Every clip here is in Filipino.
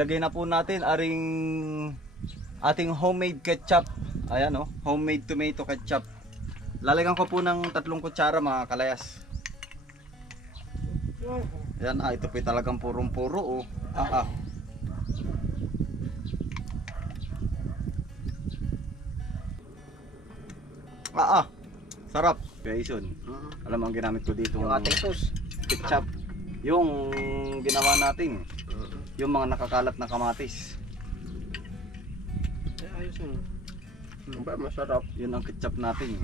Lagay na po natin aring ating homemade ketchup. Ayan o, homemade tomato ketchup. Lalagyan ko po ng 3 kutsara mga kalayas. Ayan, ito po talagang purong-puro o. Sarap. Jason, alam mo ang ginamit ko dito? Yung ating sauce. Ketchup. Yung ginawa natin. Yung mga nakakalat na kamatis. Ayos yun. Ba, masarap. Yun ang ketchup natin.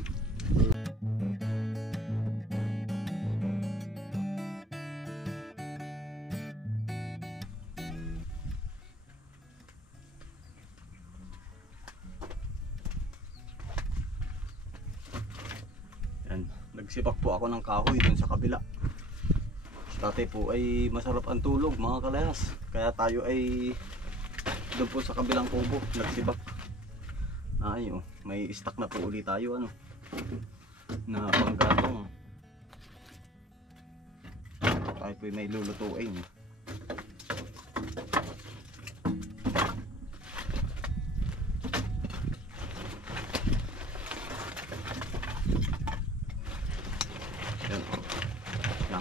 Nagsipak po ako ng kahoy dun sa kabila. Si tatay po ay masarap ang tulog mga kalayas. Kaya tayo ay doon po sa kabilang kubo nagsipak. Ay, may stock na po ulit tayo na panggatong. Tayo po ay may lulutuin.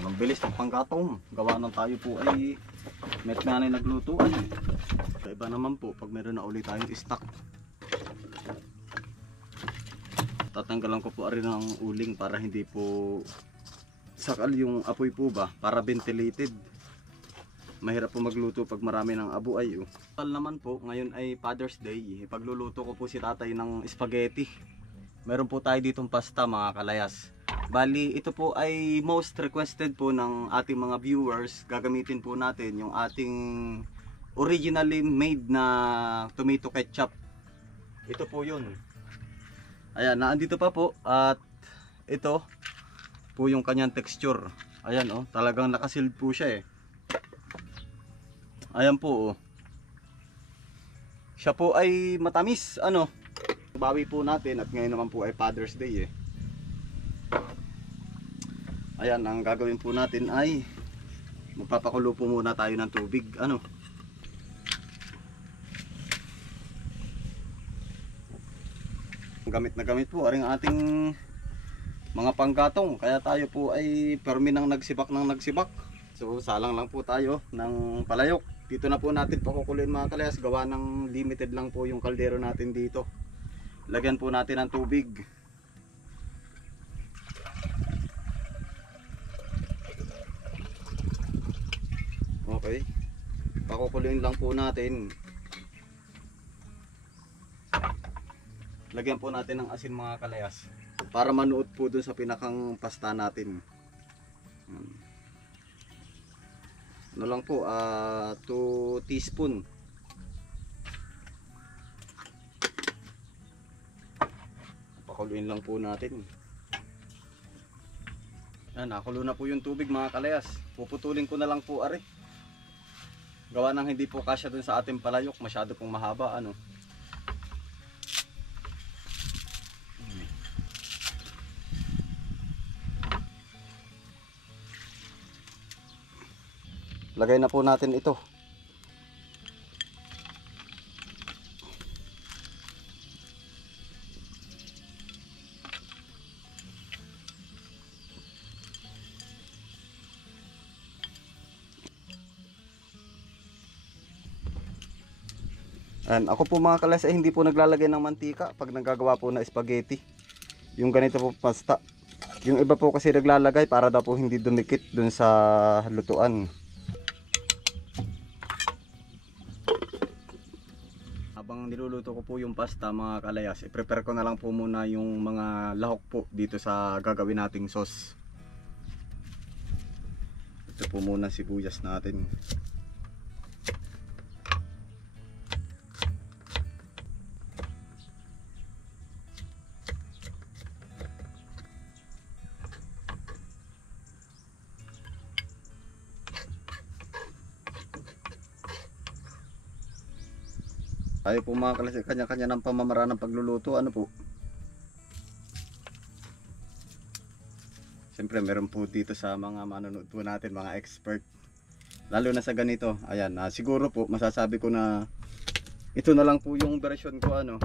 Ang bilis ng panggatong. Gawa ng tayo po ay met-manay naglutuan. Iba naman po pag meron na ulit tayong stock. Tatanggalan ko po rin ng uling para hindi po sakal yung apoy po ba, para ventilated. Mahirap po magluto pag marami ng abo ay. Naman po, ngayon ay Father's Day. Pagluluto ko po si tatay ng spaghetti. Meron po tayo ditong pasta mga kalayas. Bali, ito po ay most requested po ng ating mga viewers. Gagamitin po natin yung ating originally made na tomato ketchup. Ito po yun. Ayan, naandito pa po. At ito po yung kanyang texture. Ayan talagang nakasealed po siya Ayan po Siya po ay matamis. Bawi po natin at ngayon naman po ay Father's Day Ayan, ang gagawin po natin ay magpapakulo po muna tayo ng tubig. Gamit na gamit po aring ating mga panggatong. Kaya tayo po ay permi ng nagsibak. So salang lang po tayo ng palayok. Dito na po natin pakukuloyin mga kalayas. Gawa ng limited lang po yung kaldero natin dito. Lagyan po natin ng tubig. Okay, pakukuloyin lang po natin. Lagyan po natin ng asin mga kalayas para manuot po dun sa pinakang pasta natin. Lang po, 2 teaspoon. Pakuluin lang po natin. Nakulo na po yung tubig mga kalayas. Puputulin ko na lang po gawa ng hindi po kasya dun sa ating palayok, masyado pong mahaba Lagay na po natin ito. Ako po mga kalayas ay hindi po naglalagay ng mantika pag nagagawa po na spaghetti. Yung ganito po pasta. Yung iba po kasi naglalagay para daw po hindi dumikit dun sa lutuan. Habang niluluto ko po yung pasta mga kalayas, i-prepare ko na lang po muna yung mga lahok po dito sa gagawin nating sauce. Ito po muna sibuyas natin. Tayo po mga kalayas, kanya-kanya ng pamamaraan ng pagluluto. Siyempre meron po dito sa mga manonood po natin, mga expert. Lalo na sa ganito. Ayan, siguro po masasabi ko na ito na lang po yung version ko ano.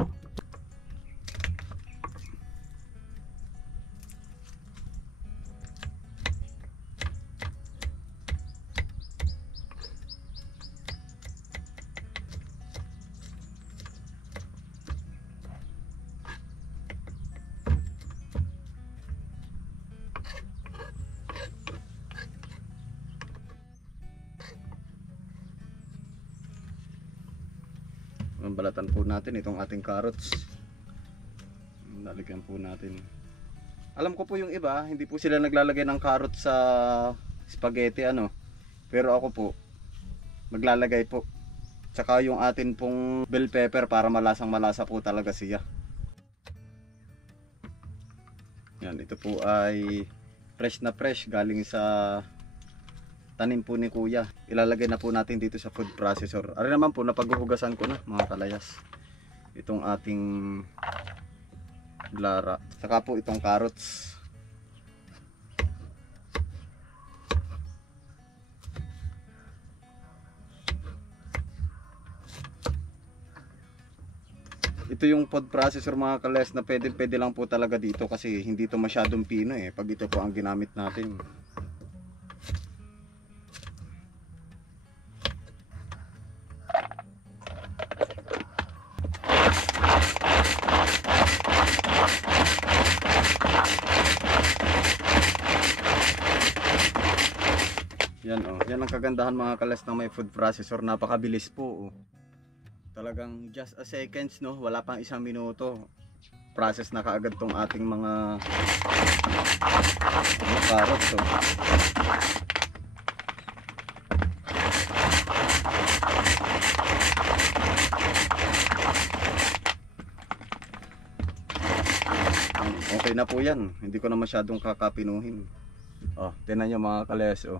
Balatan po natin itong ating carrots. Lalagyan po natin. Alam ko po yung iba, hindi po sila naglalagay ng carrots sa spaghetti ano. Pero ako po maglalagay po. Tsaka yung atin pong bell pepper para malasang malasa po talaga siya. Yan, ito po ay fresh na fresh galing sa tanim po ni kuya. Ilalagay na po natin dito sa food processor. Ari naman po napaghuhugasan ko na mga kalayas. Itong ating lara. Saka po itong carrots. Ito yung food processor mga kalayas na pwede lang po talaga dito kasi hindi to masyadong pino eh. Pag ito po ang ginamit natin. Yan oh, yan ang kagandahan mga kalas ng may food processor, napakabilis po oh. Talagang just a seconds no, wala pang isang minuto. Process na kaagad tong ating mga carrots oh. Okay na po yan, hindi ko na masyadong kakapinuhin. Oh, tingnan nyo mga kalayas oh.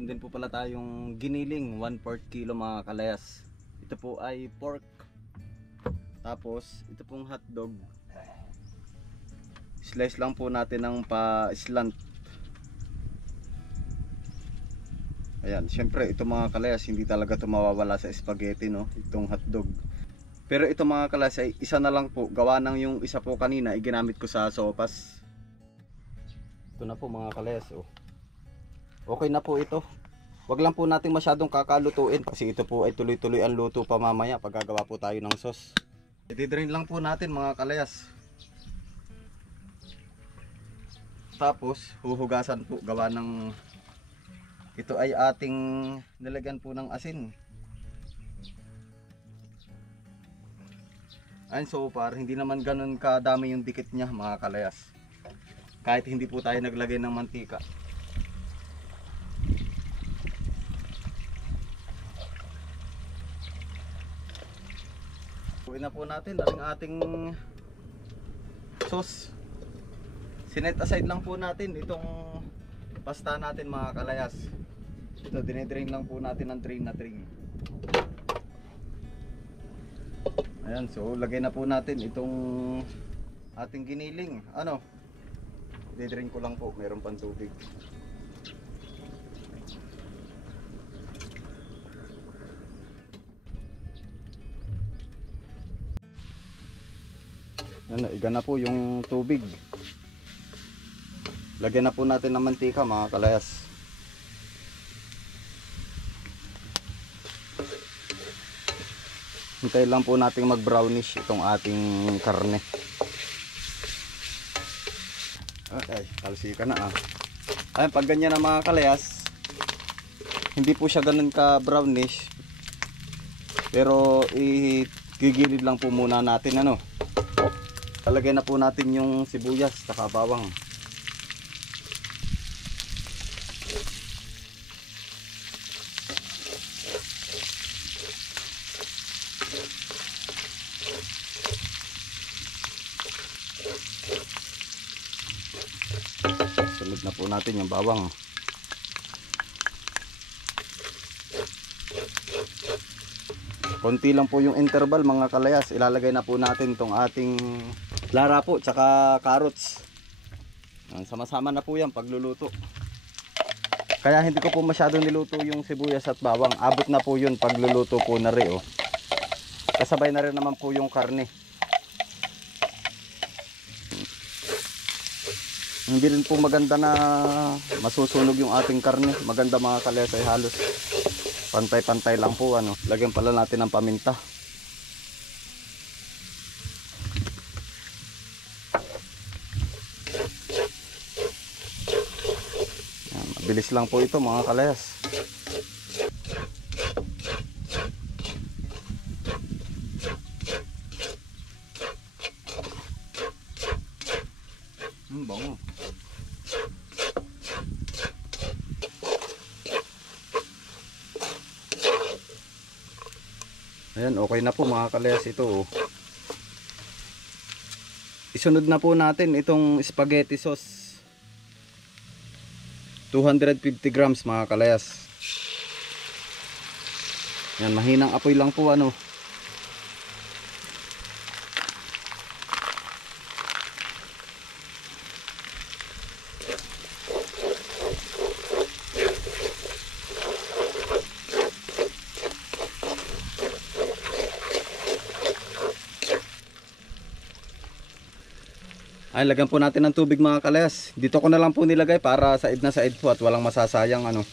Din po pala tayong giniling 1/4 kilo mga kalayas. Ito po ay pork. Tapos ito pong hotdog. Slice lang po natin ng pa-slant. Ayan, syempre ito mga kalayas hindi talaga ito mawawala sa spaghetti no, itong hotdog. Pero ito mga kalayas ay isa na lang po, gawa ng yung isa po kanina ay ginamit ko sa sopas. Ito na po mga kalayas oh. Okay na po ito. Wag lang po natin masyadong kakalutuin kasi ito po ay tuloy-tuloy ang luto pa mamaya pag gagawa po tayo ng sauce. I-drain lang po natin mga kalayas. Tapos huhugasan po gawa ng ito ay ating nilagyan po ng asin. And so far hindi naman ganun kadami yung dikit niya mga kalayas. Kahit hindi po tayo naglagay ng mantika. Kuhin na po natin ang ating sauce. Sinet aside lang po natin itong pasta natin mga kalayas. Ito dinidrain lang po natin ng drain na drain. Ayan, so lagay na po natin itong ating giniling. Ano? Didrain ko lang po, mayroon pang tubig. Yan, iga na po yung tubig. Lagyan na po natin ng mantika mga kalayas. Hintayin lang po natin mag brownish itong ating karne. Ay, talsika na ah. Ay, pag ganyan na mga kalayas, hindi po siya ganun ka brownish. Pero igigilid lang po muna natin ano. Talagay na po natin yung sibuyas saka bawang. Sunod na po natin yung bawang. Konti lang po yung interval mga kalayas. Ilalagay na po natin tong ating lara po tsaka carrots. Sama-sama na po yan pagluluto. Kaya hindi ko po masyado niluto yung sibuyas at bawang. Abot na po yun pagluluto po na rin, oh. Kasabay na rin naman po yung karne. Hindi rin po maganda na masusunog yung ating karne. Maganda mga kalayas ay halos pantay-pantay lang po, ano. Lagyan pala natin ng paminta. Yan, mabilis lang po ito mga kalayas. Bango. Ayan, okay na po mga kalayas ito, oh. Isunod na po natin itong spaghetti sauce. 250 grams mga kalayas. Yan, mahinang apoy lang po, ano. Ay, lagyan po natin ng tubig mga kalayas. Dito ko na lang po nilagay para said na said po at walang masasayang, ano.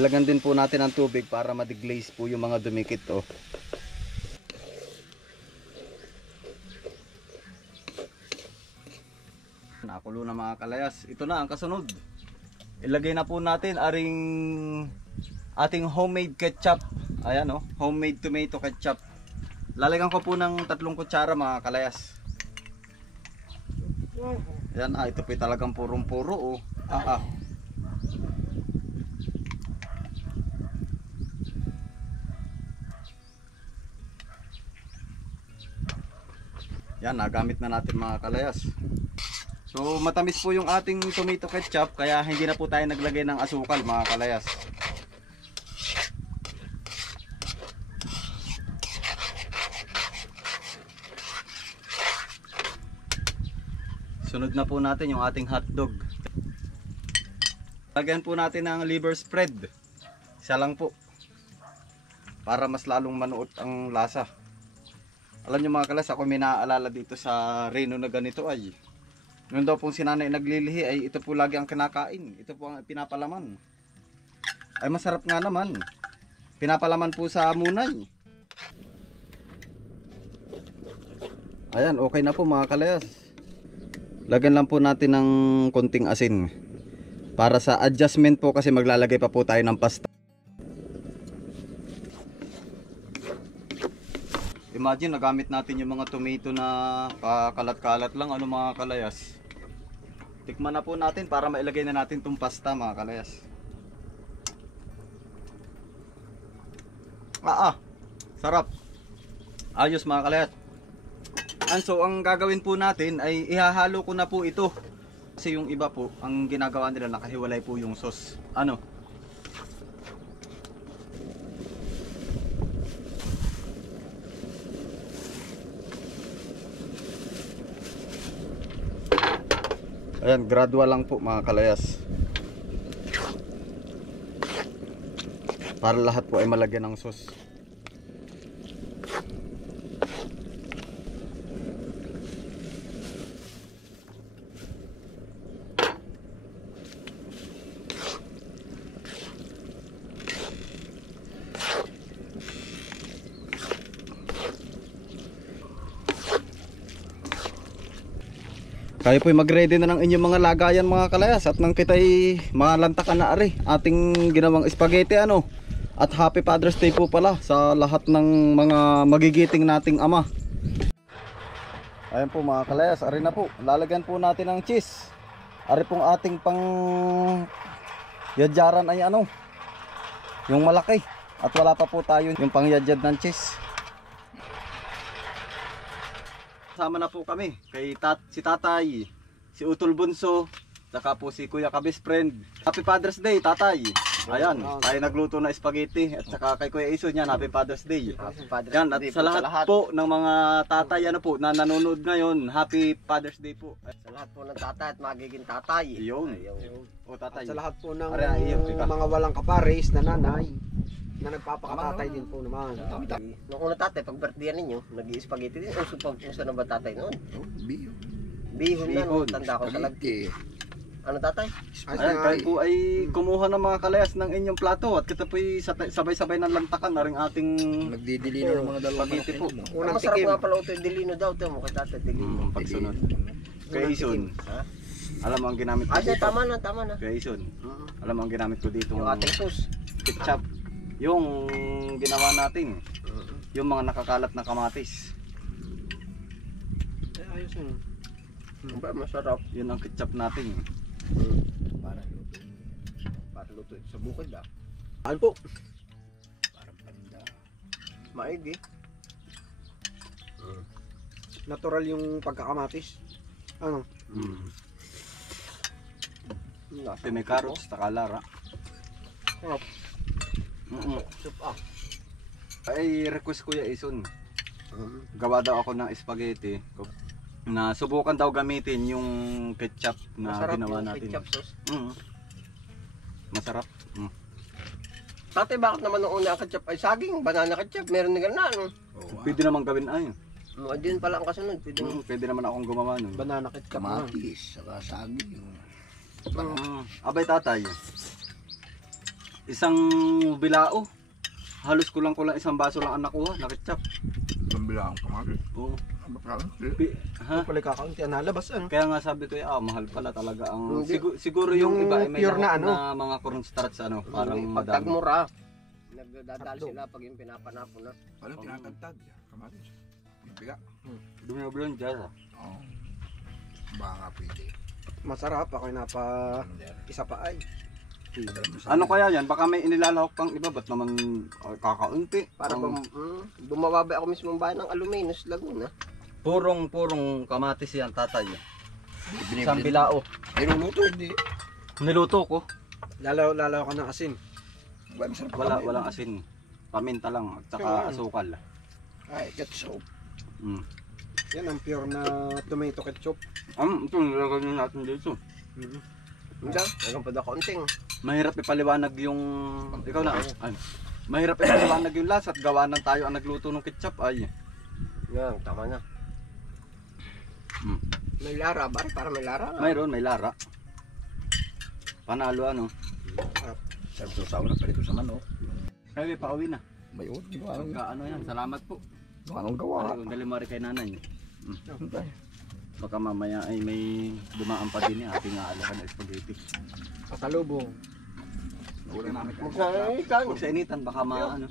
Ilagyan din po natin ng tubig para ma-deglaze po yung mga dumikit, oh. Nakulo na mga kalayas. Ito na ang kasunod. Ilagay na po natin ating homemade ketchup. Ayan, oh, homemade tomato ketchup. Lalagyan ko po ng 3 kutsara mga kalayas. Yan, ito po talagang purong-puro, oh. Yan, nagamit na natin mga kalayas. So, matamis po yung ating tomato ketchup, kaya hindi na po tayo naglagay ng asukal mga kalayas. Sunod na po natin yung ating hotdog. Lagyan po natin ng liver spread. Isa lang po. Para mas lalong manuot ang lasa. Alam nyo mga kalas, ako may naaalala dito sa Reno na ganito ay. Noon daw pong sinanay naglilihi ay ito po lagi ang kinakain. Ito po ang pinapalaman. Ay masarap nga naman. Pinapalaman po sa munay. Ayan, okay na po mga kalayas. Lagyan lang po natin ng konting asin. Para sa adjustment po kasi maglalagay pa po tayo ng pasta. Imagine nagamit natin yung mga tomato na kalat-kalat lang, ano mga kalayas. Tikman na po natin para mailagay na natin itong pasta mga kalayas. Sarap. Ayos mga kalayas. So ang gagawin po natin ay ihahalo ko na po ito. Kasi yung iba po, ang ginagawa nila nakahiwalay po yung sauce. Ano? Ayan, gradual lang po mga kalayas. Para lahat po ay malagyan ng sauce. Kayo po'y mag-ready na ng inyong mga lagayan mga kalayas. At nang kita'y malantakan na ari ating ginawang spaghetti, ano. At happy Father's Day po pala sa lahat ng mga magigiting nating ama. Ayan po mga kalayas, ari na po. Lalagyan po natin ng cheese. Ari pong ating pang yadyaran ay ano, yung malaki. At wala pa po tayo yung pang yadyad ng cheese. Sama na po kami kay si tatay, si Utol Bunso, Saka po si Kuya Kabis friend. Happy Father's Day, tatay. Ayan, tayo nagluto na spaghetti. At saka kay Kuya Ison yan, Happy Father's Day. Yan, at sa lahat po ng mga tatay ano po, na nanonood ngayon, Happy Father's Day po. Sa lahat po ng tatay at magiging tatay. Yun. Ayun. O tatay. At sa lahat po ng Aray, ayun, tika. mga walang kapares na nanay na nagpapakatatay din po naman. Nung una tatay, pag birthday ninyo, nag-i-spaghetti din. Uso na ba tatay noon? Bihon na, no? Tanda ko sa lagi. Ano tatay? Ayan, kayo po ay kumuha ng mga kalayas ng inyong plato at kita po ay sabay-sabay ng lantakan na rin ating Nagdidilino ng mga dalawang spaghetti po. Ang masarap nga pala ito yung dilino daw. Ito mo kay tatay, dilino. Pagsunod. Kaya Ison, Ha? alam mo ang ginamit ko Ay, dito. tama na, tama na. Kaya Ison, alam mo ang ginamit ko dito. Yung ating sauce. Ketchup. Yung ginawa natin. Yung mga nakakalat na kamatis. Ayos yun. Ba, masarap. Yun ang ketchup natin. Parang luto. Para luto ito sa bukid ah. Ano po? Parang panda. Maigi. Natural yung pagkakamatis. Ano? Ito may carrots, takalara. Sarap. Soup ah. Ay request Kuya Ison. Gawa daw ako ng spaghetti. Na subukan daw gamitin yung ketchup na Masarap ginawa yung natin. ketchup sauce. Masarap. Tatay, bakit naman nung una ang ketchup ay saging? Banana ketchup, meron na gano'n. Ano? Pwede naman gawin ay. Din pala ang kasunod. Pwede Pwede naman akong gumawa nun. Banana ketchup naman. Kamatis, saka saging. Abay tatay. Isang bilao. Halos kulang isang baso lang ang nakuha na ketchup. Pambila ang kamatis. Oo. Parang Ha? Pala kakaunti ang nalabas ano. Kaya nga sabi ko, mahal pala talaga ang Hindi. siguro yung Yung iba ay may pure na lahok ano? na mga cornstarch ano, parang madami. pagtagmura. Nagdadal sila pag yung pinapanapon na. Parang tinatagtag. Kamatis. Yung biga. Dumiblon dyan. Oo. Baka pwede. Masarap ako yung napa isa pa ay. Ano kaya yan? Baka may inilalahok pang iba, ba't naman kakaunti? Para bumababa ako mismo bayan ng Aluminos, Laguna. Purong kamatis yan tatay. Isang bilao. Niluluto, hindi. Niluto ko. Lalaw ka ng asin. Walang asin. Paminta lang at saka asukal. Ay, ketchup. Yan ang pure na tomato ketchup. Ito nilagay natin dito. Hindi, hanggang pa daw kaunting. Mahirap ipaliwanag yung... Ikaw na. Ay. Mahirap ipaliwanag yung lasa at gawa ng tayo ang nagluto ng ketchup ay. Yan, tama na. May lara ba? Para may lara. Mayroon, may lara. Panalo ano. Sarap sa sauna pa rito sa manok. Kaya pauwi na. May ulo. Anong Pagka ano yan, salamat po. gawa? Dali mo rin kay nanay. Hintay. Baka mamaya ay may dumaan pa din ating aalakan na spaghetti. Pasalubong. Ulam namin. Magkaitan. Huwag sa initan, baka maano.